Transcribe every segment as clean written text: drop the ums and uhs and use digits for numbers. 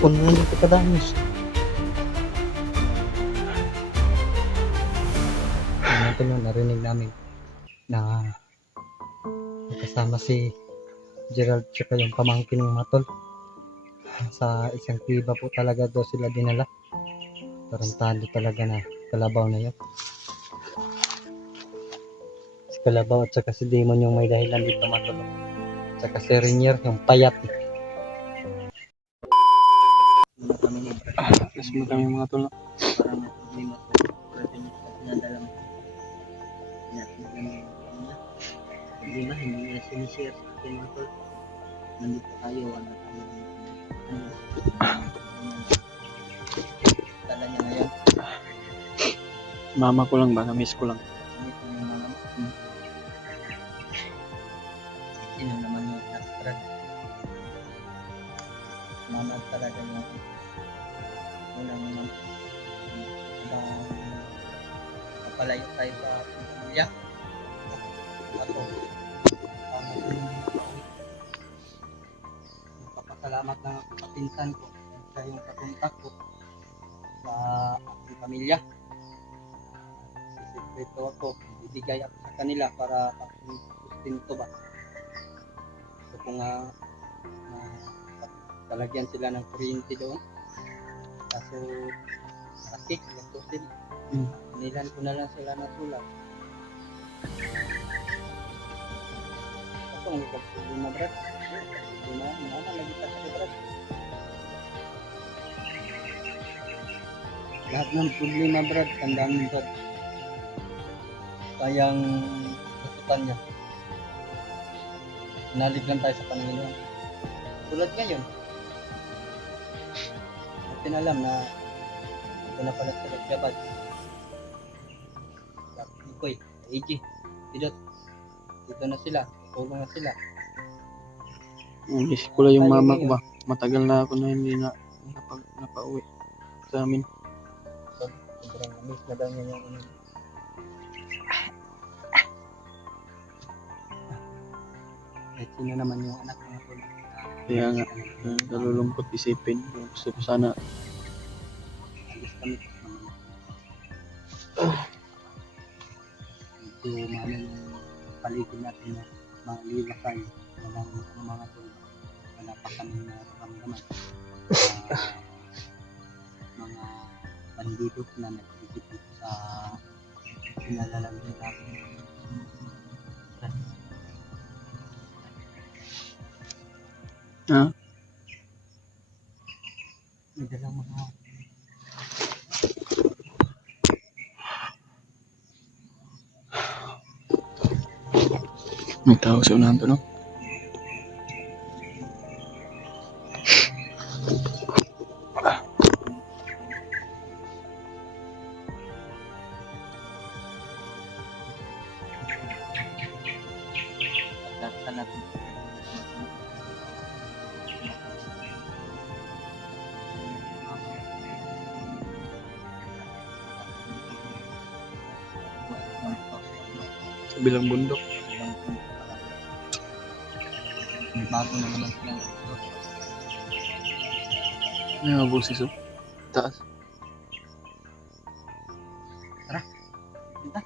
Kung nandito ka danos. Ito na narinig namin na kasama si Gerald tsaka yung pamangkin ng matol. Sa isang kuweba po talaga daw sila dinala. Tarantado talaga na kalabaw na yun. Si Kalabaw at saka si Demon yung may dahilan dito matulog. Tsaka si Rainier yung payat. Tapos mo kami mga tol. Parang may problema po. Pwede niyo sa pinadala mo. Problema, hindi niya sinishare sa akin mga tol. Nandito tayo, ano tayo. Tala niya ngayon. Mama ko lang ba? Na-miss ko lang. Hindi ko yung mga sino naman yung nastrad. Mama talaga yung unang kapalayo tayo sa pamilya. Ako, magpapasalamat lang ako sa pinsan ko. Siya yung katuntak ko sa aking pamilya. Sisikreto ako, ibigay ako sa kanila para sustento ba. Gusto ko nga talagyan sila ng kuryente doon. Kaso nakik, gastusin. Nilan ko na lang sila ng sulat. Ito ang problema, Brad. Mama lagi pa sa Brad. Lahat ng problema, Brad, tandaan mo, Brad. Kayang tututan niya. Nalig lang tayo sa Panginoon. Tulad ngayon, natin alam na ito na pala sa Lagyabat. Ikoy, AG, Pidot, dito na sila, tulong na sila. Miss ko lang yung mama ko ba. Matagal na ako na hindi na napauwi sa amin. Sobrang miss na daw niya yung ano. Kahit sino naman yung anak ng tulong. Kaya nga, nalulungkot isipin. Gusto ko sana Alis kami. Ito mami yung paligid natin na maliwakay. Walang mga tulong. Wala pa kami na ramdaman. Mga bandido na nagtigit sa pinalalamig natin. ha? May dalang mga May tao sa unahan to, no? pagdatan natin. Sa bilang bundok. Bago na naman silang ito. May mga boses, oh. Taas. Kita.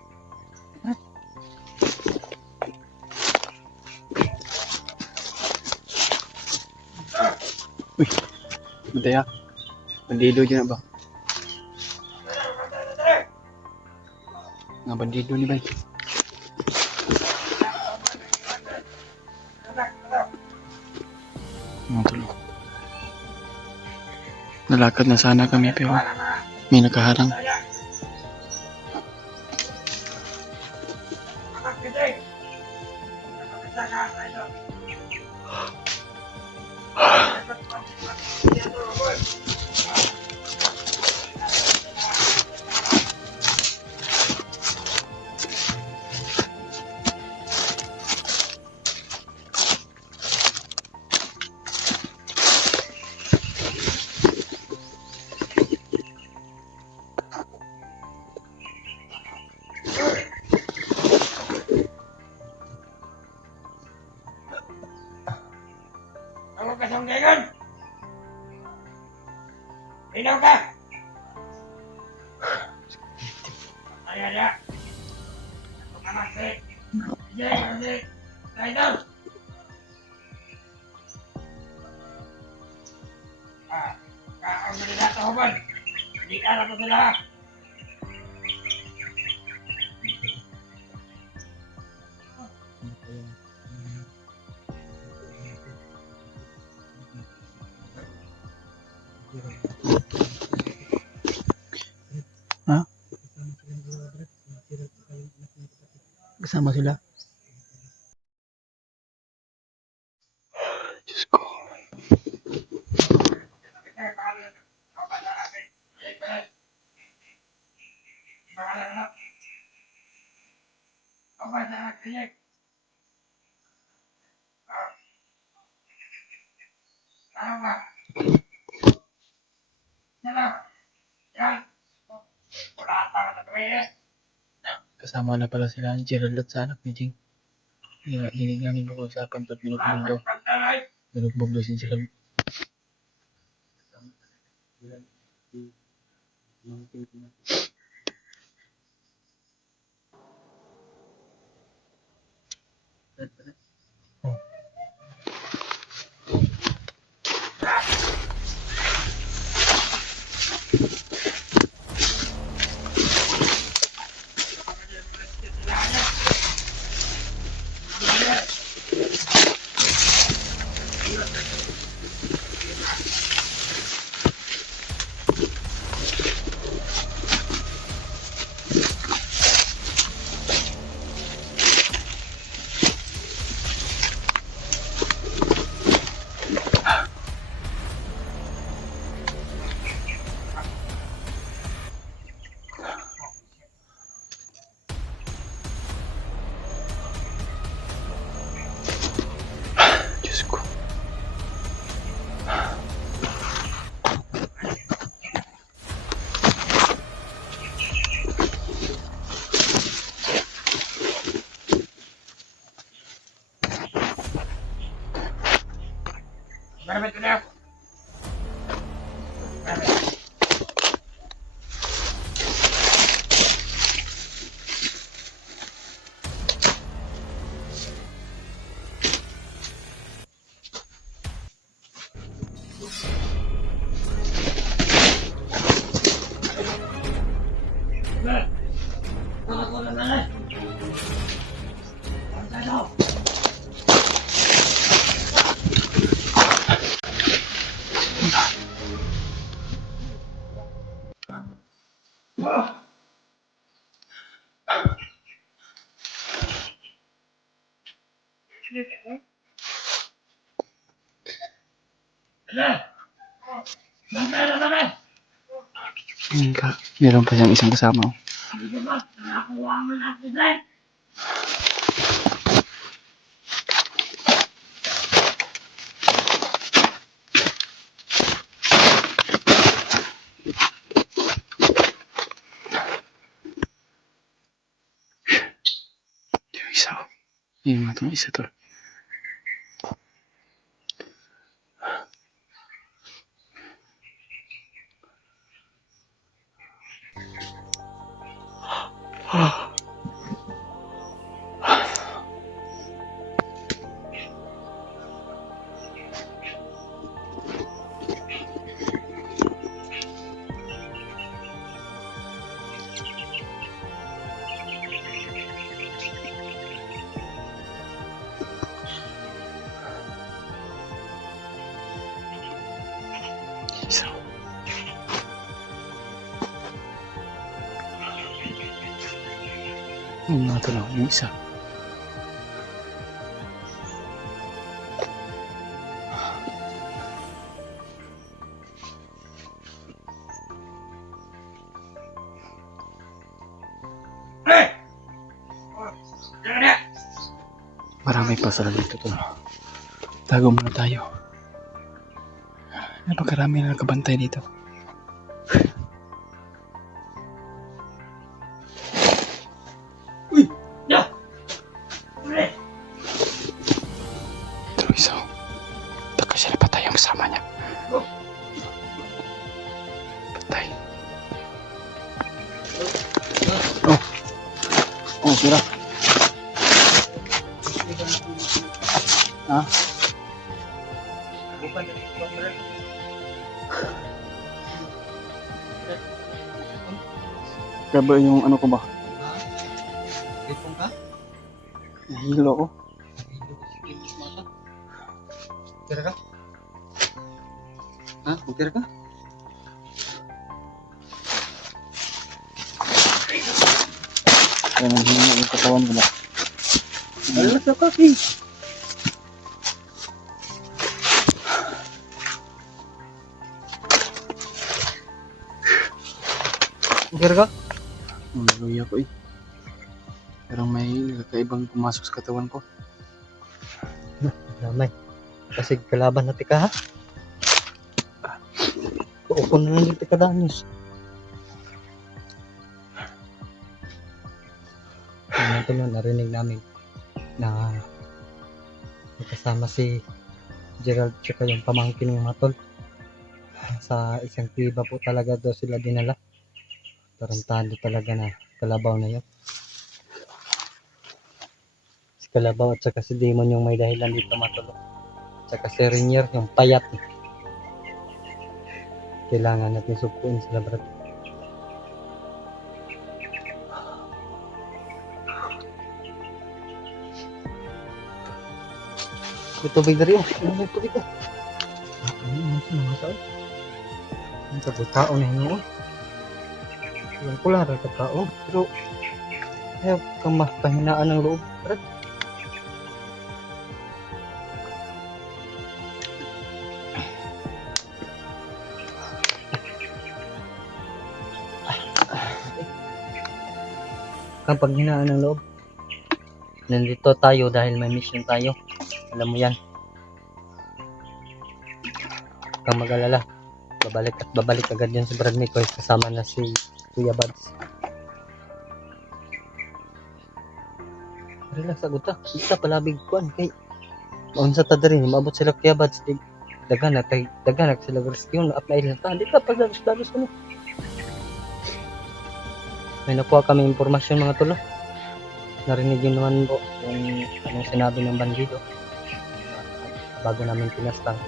Uy, mataya. Bandido dyan na ba? Nga bandido ni Bay. Mga tulog. Nalakad na sana kami pero may nakaharang. kasanggayon! Ilaw ka! Ayan. Kumamasik! Sige! Idol! Ang manila tahuban! Hindi ka na sila! Ha? Kasama sila? Diyos ko. Kasama na pala sila ni Gerald at sa anak ni Jing. Hinig namin pag-usapan at binugbog daw si Gerald. Diyos ko. Marami ito na! Meron pa siyang isang kasama. Yung isa. Yung nga itong isa to. Isa. Yung nga ito lang, yung isa. Marami pa sa dito to. Tago muna tayo. Napakarami na nakabantay dito. Ito isa. Sila patay yung kasama niya. Patay. Oh. Oh, sira. Ha? Grabe yung ano ko ba? Ipong ka? Nahilo ako. Kira ka? Ha? Kira ka? Kaya nanghina yung katawan ko ba? Alam sa kaki. Kira ka? Naluya ko eh. Parang may kakaibang pumasok sa katawan ko. Damay. Kasi kalaban natin ka ha? Upo na lang dito ka danis. Ito na narinig namin na kasama si Gerald tsaka yung pamangkin ng matol. Sa isang tiba po talaga daw sila dinala. Tarantado talaga na kalabaw na yun. Si Kalabaw at saka si Demon yung may dahilan dito matulog. Tsaka si Rainier yung payat. Kailangan natin supuin sila brad. May tubig na rin oh. May tubig oh. Ang pagkakaon na yun oh. Yung pula rin pagkaon. Pero ayaw kang mapahinaan ng loob brad. Kapag hinaan ng loob, nandito tayo dahil may mission tayo. Alam mo yan. Huwag kang mag-alala. Babalik agad yan si Brad Mikoy kasama na si Kuya Bads. Relax agad ta. Isa palabig kuan kay maunsa ta diri maabot sila Kuya Bads. Dagan sila rescue na apply lang ta. Di ka pagdalos ko. May nakuha kami impormasyon mga tulo. Narinig yun naman po yung anong sinabi ng bandido bago namin pinastang.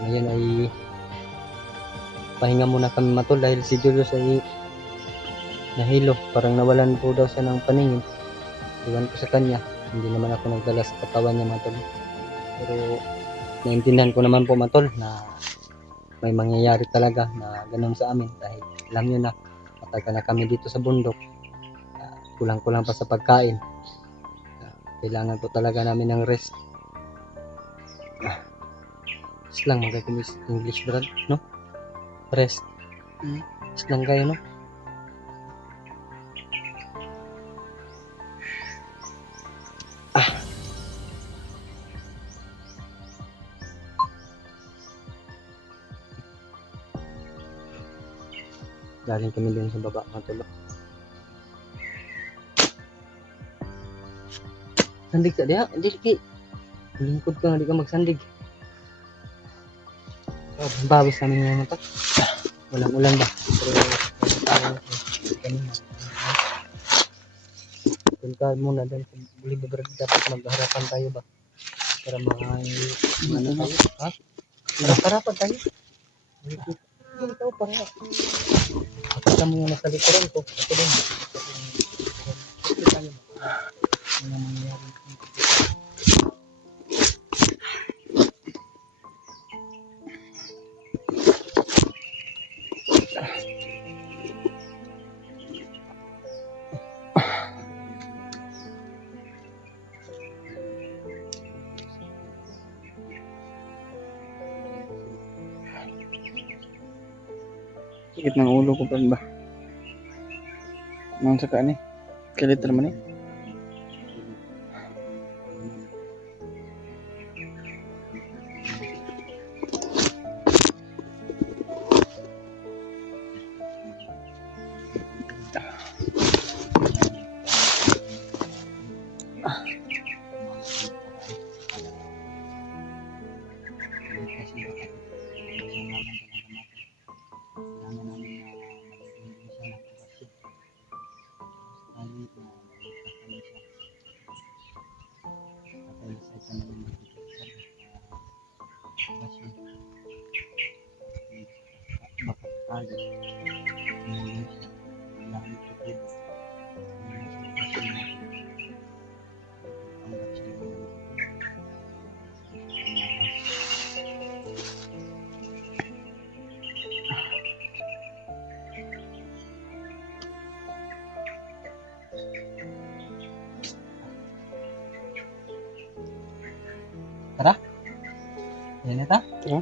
Ngayon ay pahinga muna kami matol dahil si Julius ay nahilo. Parang nawalan po daw siya ng paningin. Iwan ko sa kanya. Hindi naman ako nagdala sa katawan niya matol. Pero naintindihan ko naman po matol na may mangyayari talaga na ganun sa amin dahil alam nyo na matagal na kami dito sa bundok. Kulang-kulang pa sa pagkain. Kailangan po talaga namin ng rest. Rest lang mag-English brad, no? Rest. Rest lang kayo, no? Galing kami din sa baba matulog. Sandig sa diha, dili lingkod ka nga di ka magsandig. Babis namin ngayon ito. Walang ulan ba? Punta muna doon sa Bolivar, dapat magharapan tayo ba? Para ano tayo? Ha? Magharapan tayo? Ito para kita mo yung nasa likuran ko. Ito din. Ito tayo. Ano mangyayari? Sakit ng ulo ko pa ba? Nang saka ni. Kalit naman eh. Kasi makakali muli siya kailangan tutulog kasi panggap siya ng tara yan ito